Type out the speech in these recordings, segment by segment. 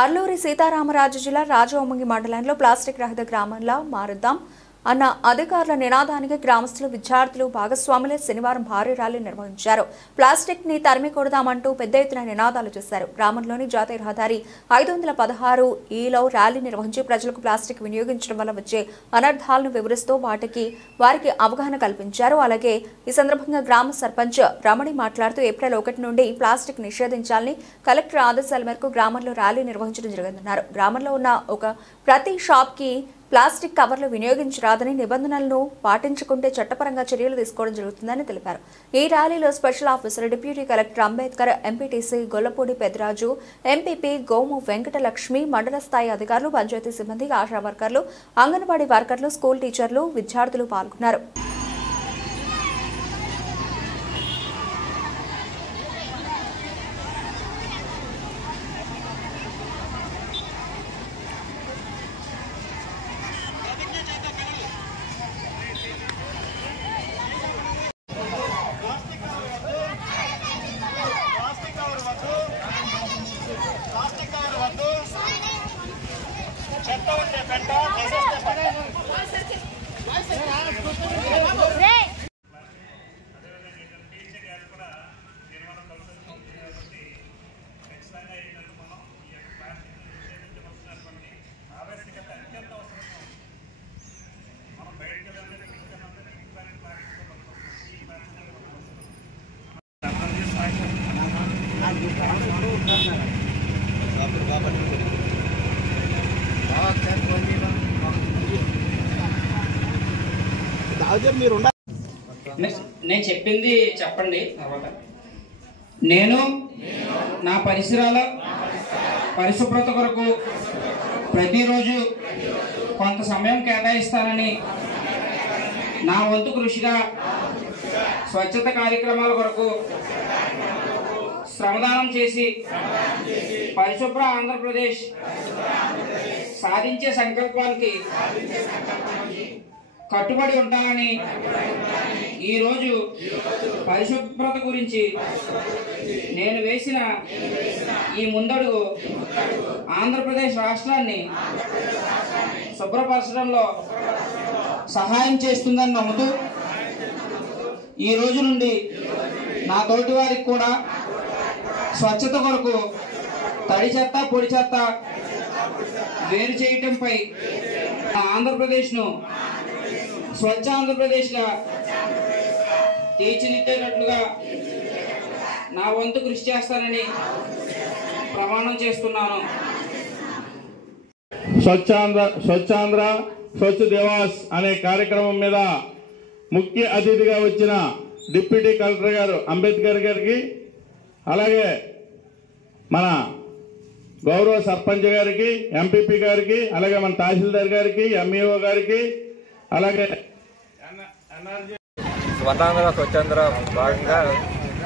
అల్లూరి సీతారామరాజు జిల్లా రాజవొమ్మంగి మండలంలో ప్లాస్టిక్ రహిత గ్రామంలా మారుద్దాం అన్న అధికారుల నినాదానికి గ్రామస్తులు విద్యార్థులు భాగస్వాములే శనివారం భారీ ర్యాలీ నిర్వహించారు. ప్లాస్టిక్ ని తరిమి కొడదామంటూ పెద్ద ఎత్తున నినాదాలు చేశారు. గ్రామంలోని జాతీయ రహదారి 516 ఈలో ర్యాలీ నిర్వహించి ప్రజలకు ప్లాస్టిక్ వినియోగించడం వల్ల వచ్చే అనర్థాలను వివరిస్తూ వారికి అవగాహన కల్పించారు. అలాగే ఈ సందర్భంగా గ్రామ సర్పంచ్ రమణి మాట్లాడుతూ ఏప్రిల్ 1 నుండి ప్లాస్టిక్ నిషేధించాలని కలెక్టర్ ఆదేశాల మేరకు గ్రామంలో ర్యాలీ నిర్వహించడం జరిగిందన్నారు. గ్రామంలో ఉన్న ప్రతి షాప్ కి ప్లాస్టిక్ కవర్లు వినియోగించరాదని నిబంధనలను పాటించకుంటే చట్టపరంగా చర్యలు తీసుకోవడం జరుగుతుందని తెలిపారు. ఈ ర్యాలీలో special officer deputy collector Ambedkar, MPTC Gollapudi Peddaraju, MPP Gomoh Venkatalakshmi, మండల స్థాయి అధికారులు, పంచాయతీ సిబ్బంది, ఆశా వర్కర్లు, అంగన్వాడీ వర్కర్లు, స్కూల్ టీచర్లు, విద్యార్థులు పాల్గొన్నారు. నేను చెప్పింది చెప్పండి. నేను నా పరిసరాల పరిశుభ్రత కొరకు ప్రతిరోజు కొంత సమయం కేటాయిస్తానని, నా వంతు కృషిగా స్వచ్ఛత కార్యక్రమాల కొరకు శ్రమదానం చేసి పరిశుభ్ర ఆంధ్రప్రదేశ్ సాధించే సంకల్పానికి కట్టుబడి ఉంటానని, ఈరోజు పరిశుభ్రత గురించి నేను వేసిన ఈ ముందడుగు ఆంధ్రప్రదేశ్ రాష్ట్రాన్ని శుభ్రపరచడంలో సహాయం చేస్తుందని నమ్ముతూ ఈ రోజు నుండి నా తోటి వారికి కూడా స్వచ్ఛత కొరకు తడి చెత్త పొడి చెత్త వేరు చేయటంపై ఆంధ్రప్రదేశ్ను స్వచ్ఛ ఆంధ్రప్రదేశ్గా తీర్చిదిద్దేటట్లుగా నా వంతు కృషి చేస్తానని ప్రమాణం చేస్తున్నాను. స్వచ్ఛాంధ్ర స్వచ్ఛ దివాస్ అనే కార్యక్రమం మీద ముఖ్య అతిథిగా వచ్చిన డిప్యూటీ కలెక్టర్ గారు అంబేద్కర్ గారికి, అలాగే మన గౌరవ సర్పంచ్ గారికి, ఎంపీపీ గారికి, అలాగే మన తహసీల్దార్ గారికి, ఎంఈఓ గారికి, అలాగే స్వతంత్ర స్వచ్ఛాంధ్ర భాగంగా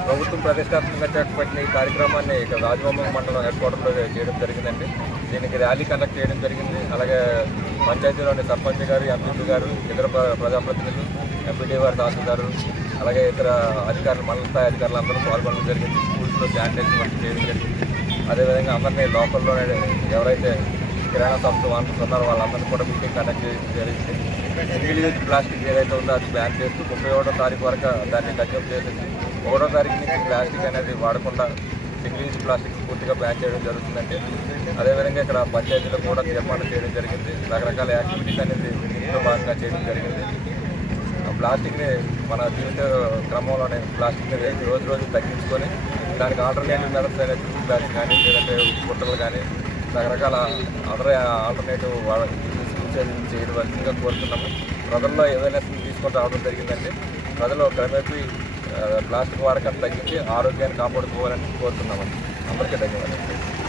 ప్రభుత్వం ప్రతిష్టాత్మకంగా చేపట్టిన ఈ కార్యక్రమాన్ని ఇక్కడ రాజవొమ్మంగి మండలం హెడ్ క్వార్టర్లో చేయడం జరిగిందండి. దీనికి ర్యాలీ కండక్ట్ చేయడం జరిగింది. అలాగే పంచాయతీలోని సర్పంచ్ గారు, ఎంపీపీ గారు, ఇతర ప్రజాప్రతినిధులు, ఎంపీడీ వారి తహసీల్దారు, అలాగే ఇతర అధికారులు, మండల స్థాయి అధికారులు అందరూ పాల్గొనడం జరిగింది. స్కూల్స్లో శానిటైజేషన్ వర్క్ చేయడం జరిగింది. అదేవిధంగా అందరినీ లోకల్లోనే ఎవరైతే కిరాణా సంస్థ వాంటర్స్ ఉన్నారో వాళ్ళందరినీ కూడా మీటింగ్ కండక్ట్ చేయడం జరిగింది. సింగిల్ యూజ్ ప్లాస్టిక్ ఏదైతే ఉందో అది బ్యాన్ చేస్తూ 31వ తారీఖు వరకు దాన్ని కంట్రోల్ చేసేసి 1వ తారీఖు నుంచి ప్లాస్టిక్ అనేది వాడకుండా సింగిల్ యూజ్ ప్లాస్టిక్ పూర్తిగా బ్యాన్ చేయడం జరుగుతుందండి. అదేవిధంగా ఇక్కడ పంచాయతీలో కూడా తీర్మానం చేయడం జరిగింది. రకరకాల యాక్టివిటీస్ అనేది ఇంట్లో భాగంగా చేయడం జరిగింది. ప్లాస్టిక్ని మన జీవిత క్రమంలోనే ప్లాస్టిక్ని రోజు రోజు తగ్గించుకొని దానికి ఆల్టర్నేటివ్ మెథడ్స్ అనేది ప్లాస్టిక్ కానీ, లేదంటే బుట్టలు కానీ, రకరకాల ఆల్టర్నేటివ్ చేయవలసిందిగా కోరుతున్నాము. ప్రజల్లో అవేర్నెస్ తీసుకొని రావడం జరిగిందండి. ప్రజలు క్రమేపీ ప్లాస్టిక్ వాడకాన్ని తగ్గించి ఆరోగ్యాన్ని కాపాడుకోవాలని కోరుతున్నామండి. అందరికీ ధన్యవాదాలు.